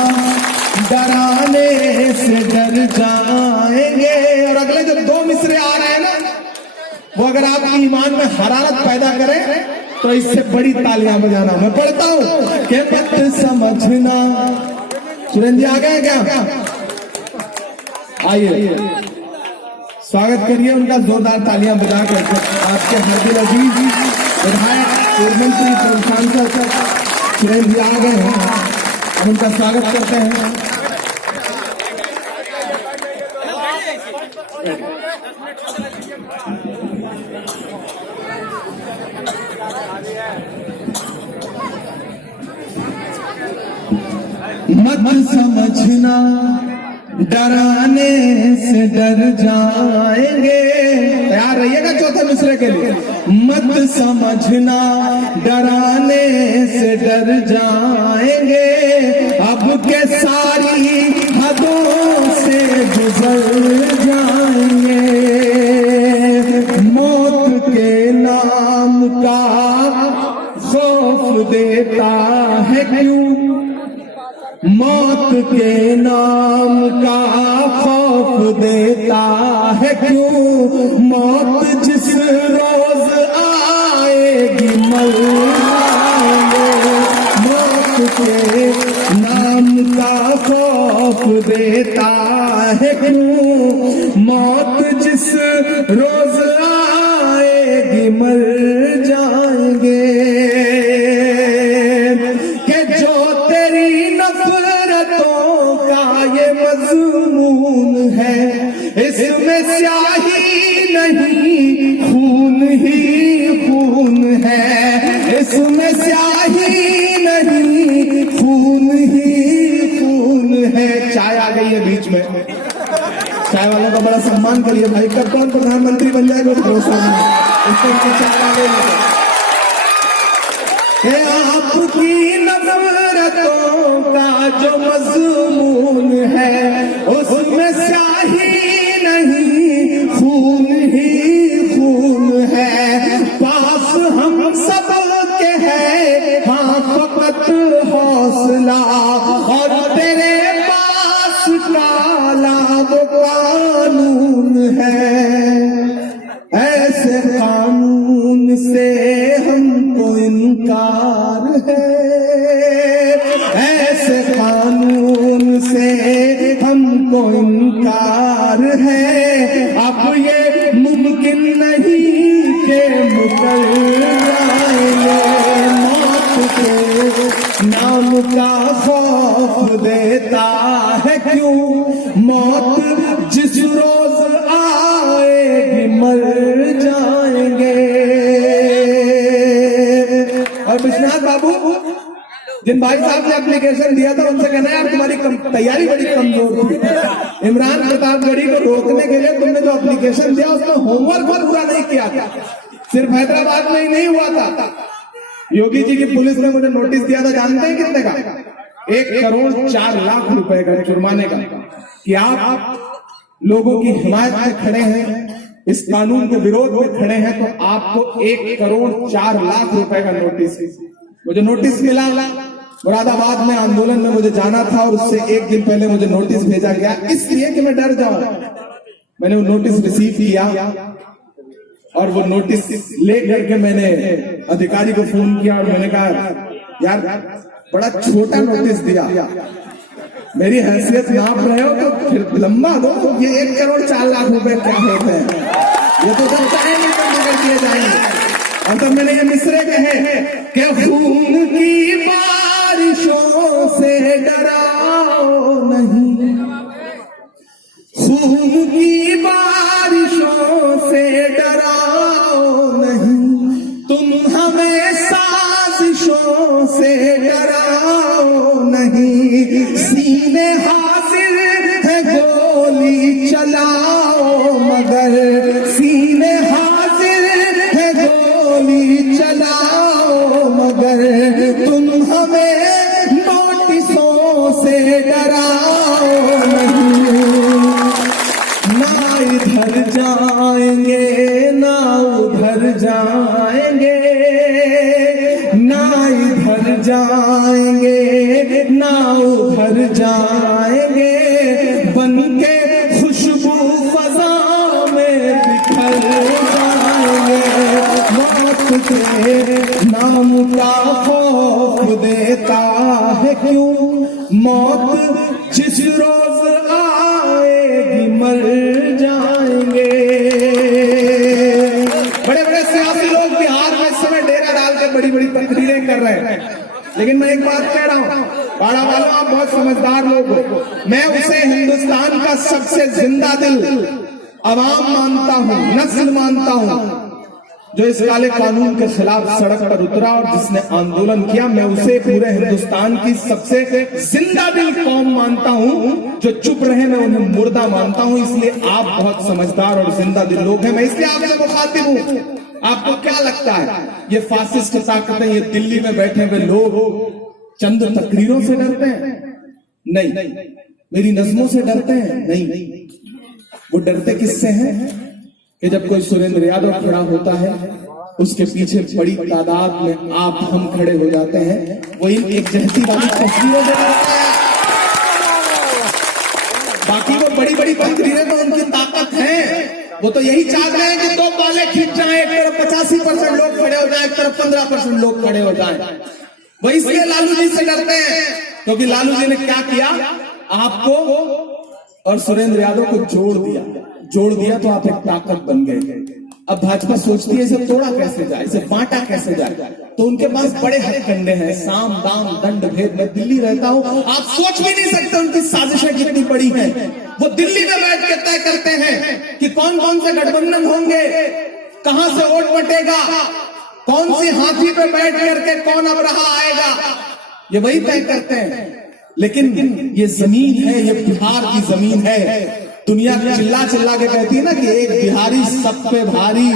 डराने से डर जाएंगे। और अगले जो दो मिसरे आ रहे हैं ना, वो अगर आपके ईमान में हरारत पैदा करें तो इससे बड़ी तालियां बजाना। मैं पढ़ता हूं कि मत समझना, चिरंजी आ गए क्या? आइए स्वागत करिए उनका जोरदार तालियां बजा कर। आपके हरदिल अजीज विधायक पूर्व मंत्री सांसद चिरंजी आ गए हैं, हम उनका स्वागत करते हैं। मत समझना डराने से डर जाएंगे। तैयार रहिएगा चौथे मिसरे के लिए। मत समझना डराने से डर जाएंगे, अब के सारी हदों से गुजर जाएंगे, मौत के नाम का खौफ देता है क्यों, मौत के नाम का खौफ देता है क्यों, मौत जिस रोज आएगी मर जाएंगे, मौत के नाम का खौफ देता है क्यों, मौत जिस रोज आएगी मर जाएंगे, कि जो तेरी नफरतों का ये मजमून है, इसमें स्याही नहीं खून ही खून है, इसमें स्याही नहीं खून ही खून है। चाय आ गई है बीच में, चाय वालों का बड़ा सम्मान करिए भाई। कब कौन प्रधानमंत्री बन जाएगा भरोसा नहीं, उसको चाय आ गई। आपकी नफरतों का जो मजमून है, उसमें स्याही नहीं खून ही खून है, पास हम सब के है हाँ फकत हौसला, और तेरे पास काला वो कानून है, ऐसे कानून से हमको इनकार है, ऐसे कानून से हमको इनकार है, अब ये मुमकिन नहीं कि मुकर जाएंगे, मौत के नाम का खौफ देता है क्यों, मौत जिस रोज आएगी मर जाएंगे। और विश्वनाथ बाबू, जिन भाई साहब ने एप्लीकेशन दिया था उनसे कहना यार तुम्हारी तैयारी बड़ी कमजोर थी। इमरान प्रतापगढ़ी को रोकने के लिए तुमने जो एप्लीकेशन दिया उसमें होमवर्क बहुत पूरा नहीं किया था। सिर्फ हैदराबाद में ही नहीं हुआ था, योगी जी की पुलिस ने मुझे नोटिस दिया था, जानते हैं कितने का? 1 करोड़ 4 लाख रुपए का जुर्माने का, कि आप लोगों की हिमायत में खड़े हैं, इस कानून के विरोध में खड़े हैं, तो आपको 1,04,00,000 रुपए का नोटिस, मुझे नोटिस मिला। मुरादाबाद में आंदोलन में मुझे जाना था और उससे एक दिन पहले मुझे नोटिस भेजा गया, इसलिए कि मैं डर जाऊं। मैंने वो नोटिस रिसीव किया और वो नोटिस लेकर के मैंने अधिकारी को फोन किया और मैंने कहा यार बड़ा छोटा नोटिस दिया, मेरी हैसियत नाप रहे हो तो फिर लंबा दो, ये 1,04,00,000 रुपए क्या होते हैं, ये तो सब चाहेंगे तो मगर दिए जाएंगे। और तब मैंने ये मिसरे कहे कि खून की बारिशों से डराओ नहीं, खून की बारिशों से डराओ नहीं, तुम हमें साजिशों से डराओ नहीं, सीने हाजिर है गोली चलाओ मगर, सीने हाजिर है गोली चलाओ मगर, तुम हमें नोटिसों से डराओ नहीं, ना इधर जाएंगे ना उधर जाएंगे, ना इधर जाएंगे ना उधर जाएंगे, बनके खुशबू फजा में बिखर जाएंगे, मौत के नाम का खौफ देता है क्यों, मौत जिस रोज आएगी मर जाएंगे। बड़े बड़े सियासी लोग बिहार में इस समय डेरा डाल के बड़ी बड़ी तकरीरें कर रहे हैं, लेकिन मैं एक बात कह रहा हूं, बाड़ा वालों आप बहुत समझदार लोग हो, मैं उसे हिंदुस्तान का सबसे जिंदा दिल अवाम मानता हूं, नस्ल मानता हूं, जो इस काले कानून के खिलाफ सड़क पर उतरा और जिसने आंदोलन किया, मैं उसे पूरे हिंदुस्तान की सबसे जिंदा दिल कौम मानता हूं, जो चुप रहे मैं उन्हें मुर्दा मानता हूं। इसलिए आप बहुत समझदार और जिंदा दिल लोग हैं, मैं इसलिए आपसे मुखातिब हूं। आपको क्या लगता है ये फासिस्ट ताकतें, ये दिल्ली में बैठे हुए लोग चंद तकरीरों से डरते हैं? नहीं। मेरी नज़्मों से डरते हैं? नहीं। वो डरते किससे हैं कि जब कोई सुरेंद्र यादव खड़ा होता है, उसके पीछे बड़ी तादाद में आप हम खड़े हो जाते हैं, वो इन एक जहती वाली तस्वीरों से डरते हैं। बाकी वो बड़ी बड़ी तकरीरें तो उनकी ताकत है, वो तो यही चाहते हैं कि दो बाले खींच जाए, एक तरफ 85% लोग खड़े हो जाए, एक तरफ 15% लोग खड़े हो जाए। वो इसलिए लालू जी से डरते हैं क्योंकि लालू जी ने क्या किया, आपको और सुरेंद्र यादव को जोड़ दिया तो आप एक ताकत बन गए। अब भाजपा सोचती है इसे तोड़ा कैसे जाए, इसे बांटा कैसे जाए, तो उनके पास बड़े हथकंडे हैं, साम दाम दंड भेद। मैं दिल्ली रहता हूं, आप सोच भी नहीं सकते उनकी साजिशें कितनी बड़ी हैं। वो दिल्ली में बैठ के तय करते हैं कि कौन कौन से गठबंधन होंगे, कहां से वोट बटेगा, कौन सी हाथी पे बैठ करके कौन अब रहा आएगा, ये वही तय करते हैं। लेकिन ये जमीन है, ये बिहार की जमीन है। दुनिया चिल्ला चिल्ला के कहती है ना कि एक बिहारी सब पे भारी।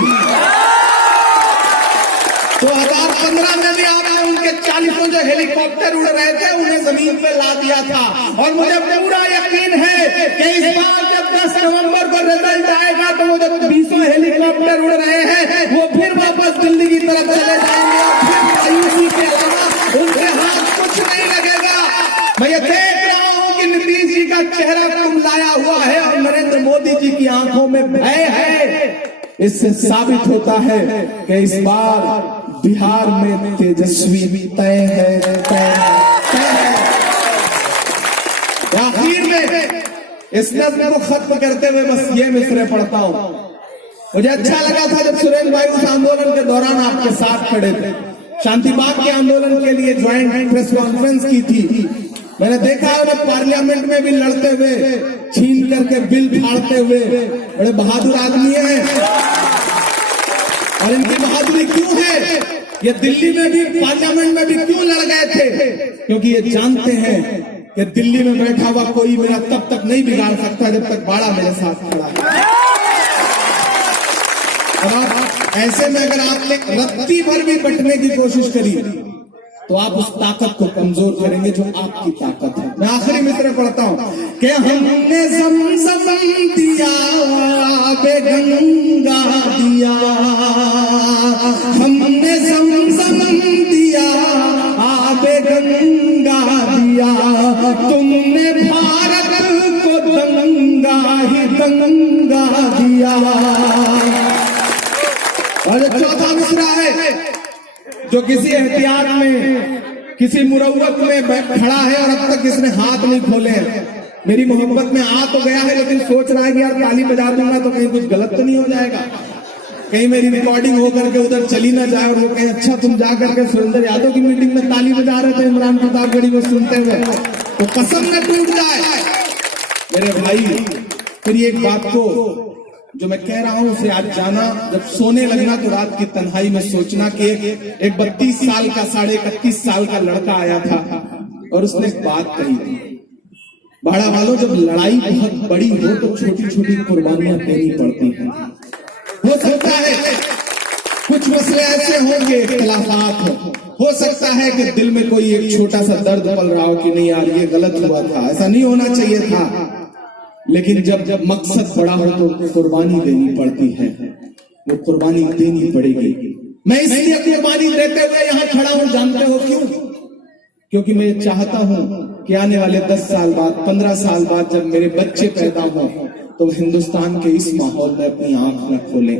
2015 में भी आपने उनके 40 जो हेलीकॉप्टर उड़ रहे थे उन्हें जमीन पे ला दिया था, और मुझे पूरा यकीन है कि इस बार जब 10 नवंबर को रिजल्ट आएगा तो वो जो 20 हेलीकॉप्टर उड़ रहे हैं वो फिर वापस दिल्ली की तरफ चले जाएंगे, फिर मायूसी के अलावा उनके हाथ कुछ नहीं लगेगा। मैं ये देख रहा हूं कि नीतीश जी का चेहरा कुमलाया हुआ है और नरेंद्र मोदी जी की आंखों में भय है। इससे साबित होता है कि इस बार बिहार में तेजस्वी तय है। आखिर में इस नज़्म को खत्म करते हुए बस ये मिसरे पढ़ता हूं। मुझे अच्छा लगा था जब सुरेंद्र भाई उस आंदोलन के दौरान आपके साथ खड़े थे, शांति बाग के आंदोलन के लिए ज्वाइंट प्रेस कॉन्फ्रेंस की थी। मैंने देखा है उन्हें पार्लियामेंट में भी लड़ते हुए, छीन करके बिल फाड़ते हुए, बड़े बहादुर आदमी हैं। और इनकी बहादुरी क्यों है, ये दिल्ली में भी पार्लियामेंट में भी क्यों लड़ गए थे, क्योंकि ये जानते हैं कि दिल्ली में बैठा हुआ कोई मेरा तब तक नहीं बिगाड़ सकता जब तक बाड़ा मेरे साथ खड़ा है। अब ऐसे में अगर आपने रत्ती भर भी बटने की कोशिश करी तो आप उस ताकत को कमजोर करेंगे जो आपकी ताकत है। मैं आखिरी मित्र पढ़ता हूं कि हमने ज़मज़म दिया बेगंगा दिया, हमने ज़मज़म दिया बेगंगा दिया, तुमने भारत को दंगा ही दंगा दिया। और चौथा मिसरा है जो किसी एहतियात में, किसी मुरव्वत में खड़ा है और अब तक किसने हाथ नहीं खोले हैं। मेरी मोहब्बत में आ तो गया है लेकिन सोच रहा है कि यार ताली बजा दूंगा तो कहीं कुछ गलत तो नहीं हो जाएगा, कहीं मेरी रिकॉर्डिंग होकर के उधर चली ना जाए और वो कहे अच्छा तुम जा करके सुरेंद्र यादव की मीटिंग में ताली बजा रहे थे इमरान प्रतापगढ़ी को सुनते हुए, तो कसम न टूट जाए। मेरे भाई फिर एक बात को जो मैं कह रहा हूं उसे आज जाना, जब सोने लगना तो रात की तन्हाई में सोचना कि एक 32 साल का 31.5 साल का लड़का आया था और उसने एक बात कही थी, बाड़ा वालों जब लड़ाई बहुत बड़ी हो तो छोटी छोटी कुर्बानियां देनी पड़ती हैं। हो सकता है कुछ मसले ऐसे होंगे, इख्तिलाफात हो सकता है कि दिल में कोई एक छोटा सा दर्द पल रहा हो कि नहीं यार ये गलत हुआ था, ऐसा नहीं होना चाहिए था, लेकिन जब मकसद बड़ा हो तो कुर्बानी देनी पड़ती है, वो कुर्बानी देनी पड़ेगी। मैं इसलिए कुर्बानी देते हुए यहाँ खड़ा हूं, जानते हो क्यों? क्योंकि मैं चाहता हूं कि आने वाले 10 साल बाद, 15 साल बाद जब मेरे बच्चे पैदा हों तो हिंदुस्तान के इस माहौल में अपनी आंख न खोले।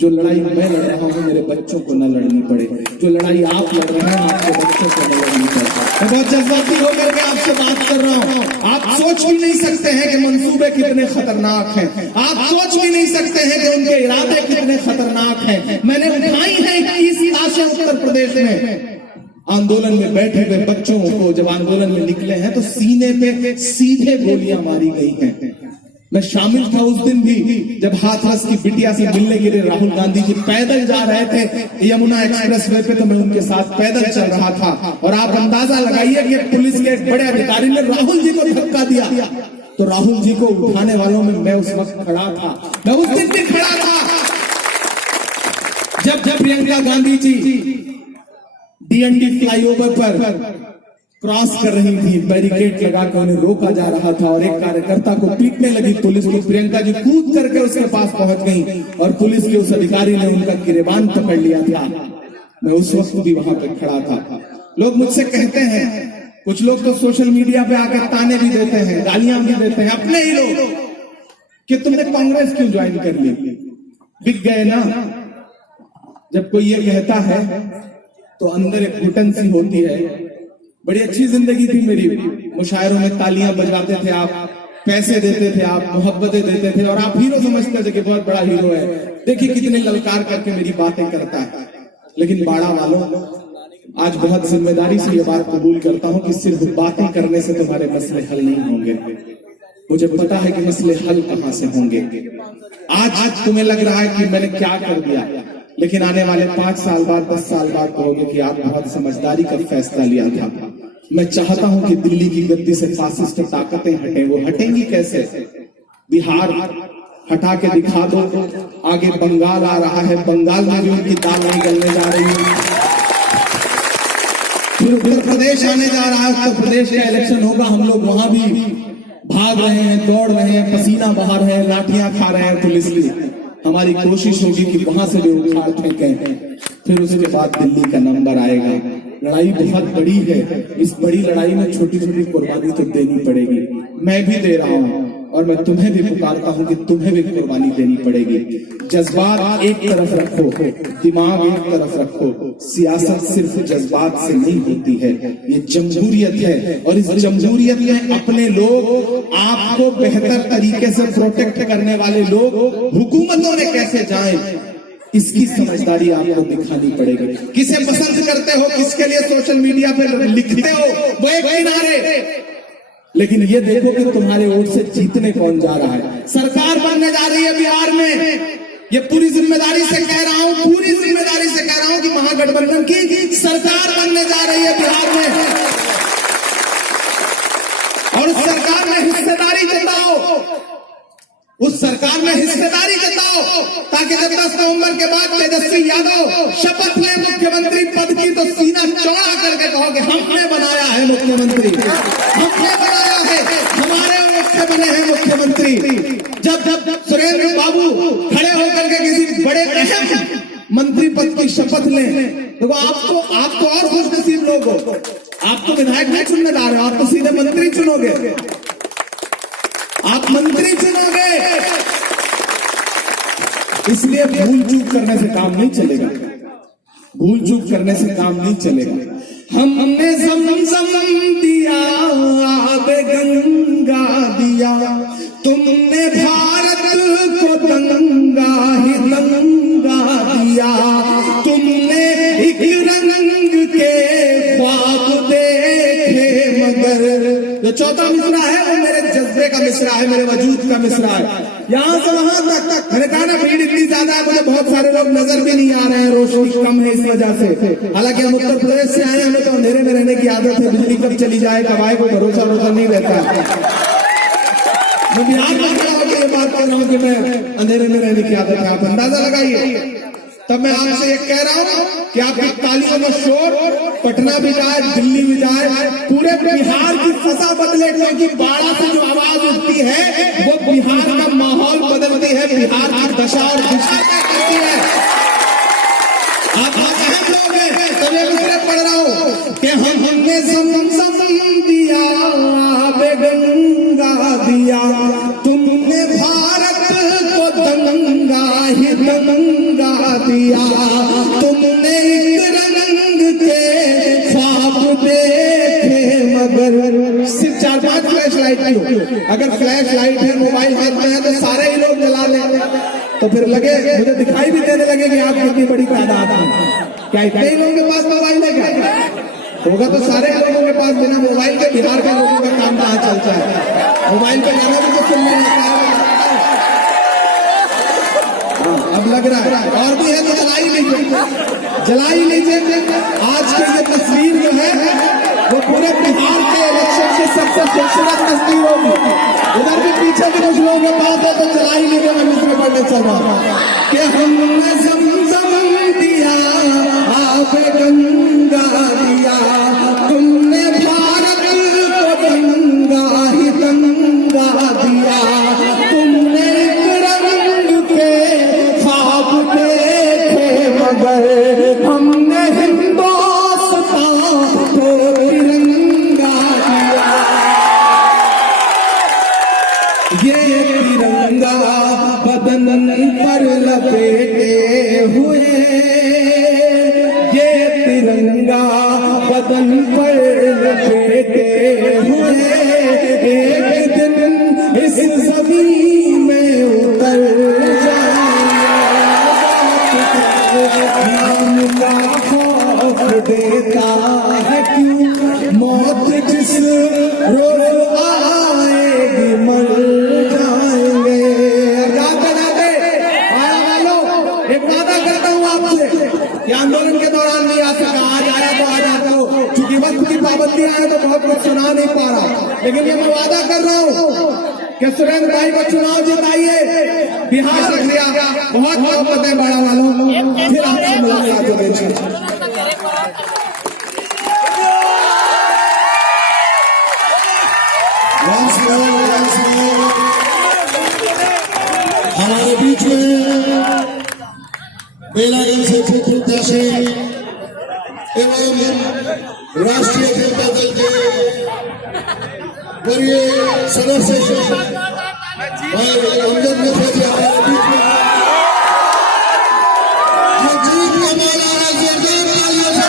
जो लड़ाई मैं लड़ रहा हूं मेरे बच्चों को न लड़नी पड़े, जो लड़ाई आप लड़ रहे हैं आपके बच्चों को न लड़नी पड़े। मैं बहुत जज्बाती होकर के आपसे बात कर रहा हूं। आप सोच भी नहीं सकते हैं कि मंसूबे कितने खतरनाक हैं, आप सोच भी नहीं सकते हैं कि उनके इरादे कितने खतरनाक हैं। मैंने उठाई है 21 लाशें उत्तर प्रदेश में आंदोलन में बैठे हुए बच्चों को, जब आंदोलन में निकले हैं तो सीने पे सीधे गोलियां मारी गई हैं। मैं शामिल था उस दिन भी जब हाथरस की बिटिया से मिलने के लिए राहुल गांधी जी पैदल जा रहे थे यमुना एक्सप्रेस वे पे, तो मैं उनके साथ पैदल चल रहा था और आप अंदाजा लगाइए कि पुलिस के एक बड़े अधिकारी ने राहुल जी को धक्का दिया, तो राहुल जी को उठाने वालों में मैं उस वक्त खड़ा था। मैं उस दिन भी खड़ा था जब प्रियंका गांधी जी डीएनडी फ्लाईओवर पर क्रॉस कर रही थी, बैरिकेड लगाकर उन्हें रोका जा रहा था और एक कार्यकर्ता को पीटने लगी पुलिस को, प्रियंका जी कूद करके उसके पास पहुंच गई और पुलिस के उस अधिकारी ने उनका गिरेबान पकड़ लिया था। मैं उस वक्त भी वहां पे खड़ा था। लोग मुझसे कहते हैं, कुछ लोग तो सोशल मीडिया पे आकर ताने भी देते हैं, गालियां भी देते हैं, अपने ही लोग, कि तुमने कांग्रेस क्यों ज्वाइन कर ली, बिक गए ना। जब कोई ये कहता है तो अंदर एक घुटन सी होती है। बड़ी अच्छी जिंदगी थी मेरी, मुशायरों में तालियां बजाते थे आप, पैसे देते थे आप, मोहब्बतें देते थे और आप हीरो समझते थे कि बहुत बड़ा हीरो है, देखिए कितने ललकार करके मेरी बातें करता है। लेकिन बाड़ा वालों, आज बहुत जिम्मेदारी से ये बात कबूल करता हूं कि सिर्फ बातें करने से तुम्हारे मसले हल नहीं होंगे। मुझे पता है कि मसले हल कहां से होंगे। आज तुम्हें लग रहा है कि मैंने क्या कर दिया, लेकिन आने वाले 5 साल बाद, 10 साल बाद कहोगे कि आप बहुत समझदारी का फैसला लिया था। मैं चाहता हूं कि दिल्ली की गद्दी से फासिस्ट ताकतें हटें। वो हटेंगी कैसे? बिहार हटा के दिखा दो, आगे बंगाल आ रहा है, बंगाल में भी उनकी दाल नहीं गलने जा रही है, फिर उत्तर प्रदेश आने जा रहा है, उत्तर प्रदेश का इलेक्शन होगा, हम लोग वहां भी भाग रहे हैं, दौड़ रहे हैं, पसीना बहा रहे हैं, लाठियां खा रहे हैं पुलिस की। हमारी कोशिश होगी कि वहां से भी उखाड़ फेंकें, फिर उसके बाद दिल्ली का नंबर आएगा। लड़ाई बहुत बड़ी है, इस बड़ी लड़ाई में छोटी छोटी कुर्बानी तो देनी पड़ेगी। मैं भी दे रहा हूं और मैं तुम्हें भी पुकारता हूं कि तुम्हें भी कुर्बानी देनी पड़ेगी। जज्बात एक तरफ रखो, दिमाग एक तरफ रखो। सियासत सिर्फ जज्बात से नहीं होती है, ये जमहूरियत है और इस जमहूरियत में अपने लोग, आपको बेहतर तरीके से प्रोटेक्ट करने वाले लोग हुकूमतों में कैसे जाएं, इसकी समझदारी आपको दिखानी पड़ेगी। किसे पसंद करते हो, किसके लिए सोशल मीडिया पे लिखते हो, वो एक किनारे, लेकिन ये देखो कि तुम्हारे वोट से जीतने कौन जा रहा है। सरकार बनने जा रही है बिहार में, ये पूरी जिम्मेदारी से कह रहा हूं, पूरी जिम्मेदारी से कह रहा हूं कि महागठबंधन की सरकार बनने जा रही है बिहार में, और उस सरकार में हिस्सेदारी जताओ, उस सरकार में हिस्सेदारी जताओ। लगाओ ताकि जब 10 नवंबर के बाद तेजस्वी यादव शपथ ले मुख्यमंत्री पद की तो सीना चौड़ा करके कहोगे हमने बनाया है मुख्यमंत्री, हमने बनाया है, हमारे मुख्य बने हैं मुख्यमंत्री। जब सुरेंद्र बाबू खड़े होकर के किसी बड़े अहम मंत्री पद की शपथ लें तो आप तो और खुशनसीब लोग हो, आप तो विधायक नहीं चुनने जा रहे हो, आप तो सीधे मंत्री चुनोगे, आप मंत्री चुनोगे। इसलिए भूल चूक करने से काम नहीं चलेगा, भूल चूक करने से काम नहीं चलेगा। हमने ज़मज़म दिया, आब गंगा दिया, तुमने भारत को दंगा ही दंगा दिया, तुमने एक रंग के ख्वाब देखे मगर। जो चौथा मिसरा है वो मेरे जज्बे का मिसरा है, मेरे वजूद का मिसरा है। यहां से वहां तक मैंने कहा ना भीड़ इतनी ज्यादा है, मुझे बहुत सारे लोग नजर भी नहीं आ रहे हैं, रोशनी कम है इस वजह से। हालांकि हम उत्तर प्रदेश से आए, हमें तो अंधेरे में रहने की आदत है, बिजली कब चली जाए कब आए कोई भरोसा नहीं रहता। मैं बिहार में खड़ा होकर ये बात कर रहा हूँ कि मैं अंधेरे में रहने की आदत है, आप अंदाजा लगाइए। तब मैं आपसे ये कह रहा हूँ कि आपकी तालियों का शोर पटना भी जाए, दिल्ली भी जाए, पूरे बिहार की फसा बदले, क्योंकि बाड़ा से जो आवाज उठती है वो बिहार का माहौल बदलती है, बिहार की दशा और दिशा करती है। आप अहम लोग हैं, तब ये मिसरे पढ़ रहा हूँ कि हमने ज़मज़म दिया, आब गंगा दिया, तुमने भारत को दंगा ही दंगा दिया, तुमने एक रंग के ख्वाब देखे मगर। सिर्फ 4-5 फ्लैश लाइट की हो, अगर फ्लैश लाइट है, मोबाइल हाथ में है तो सारे ही लोग जला लें, तो फिर लगे मुझे दिखाई भी देने लगे कि आप कितनी बड़ी तादाद है। क्या इतने ही लोगों के पास मोबाइल है? क्या होगा तो सारे लोगों के पास बिना मोबाइल के बिहार के लोगों का काम कहाँ चलता है? मोबाइल पे गाना भी तो सुनने लगता है। अब लग रहा है और भी है तो जला ही लीजिए, जला ही लीजिए। आज की ये तस्वीर जो है वो पूरे बिहार के इलेक्शन की सबसे खूबसूरत तस्वीर होगी। उधर भी पीछे भी कुछ लोगों के पास है तो जला ही लीजिए। मैं मिसरे पढ़ने चल रहा हूँ कि हमने ज़मज़म दिया, आब गंगा दिया, तुमने भारत को दंगा ही दंगा दिया, तुमने एक रंग के ख्वाब देखे मगर, हमने हिंदुस्तान को तिरंगा दिया। ये तिरंगा बदन पर लपेटे हुए, ये तिरंगा बदन पर लपेटे हुए, एक दिन इस जमीन में उतर जाएगा। खौफ देता है क्यों मौत जिस रोज आएगी मर जाएंगे। जाते जाते आया वालों, एक वादा करता हूँ आपसे कि आंदोलन के दौरान नहीं आ सका, आज आया तो आ जाता हूँ, चूंकि वक्त की पाबंदियां हैं तो बहुत कुछ सुना नहीं पा रहा, लेकिन ये मैं वादा कर रहा हूँ कि सुरेंद्र भाई को चुनाव जिताइए। बिहार शुक्रिया, बहुत मोहब्बत है बाड़ा वालों, फिर आपसे मुलाकात होगी। हमारे बीच में बेलागंज से प्रत्याशी एवं राष्ट्रीय जनता दल के वरीय सदस्य और अमजद नफी हमारे बीच में जीत का माला है, जोरदार तालियों से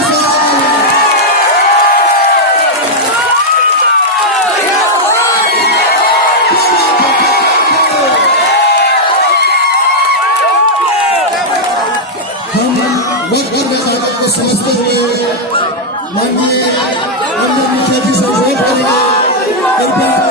स्वागत को समझते हुए माननीय अमजद नफी जी से वोट करेंगे।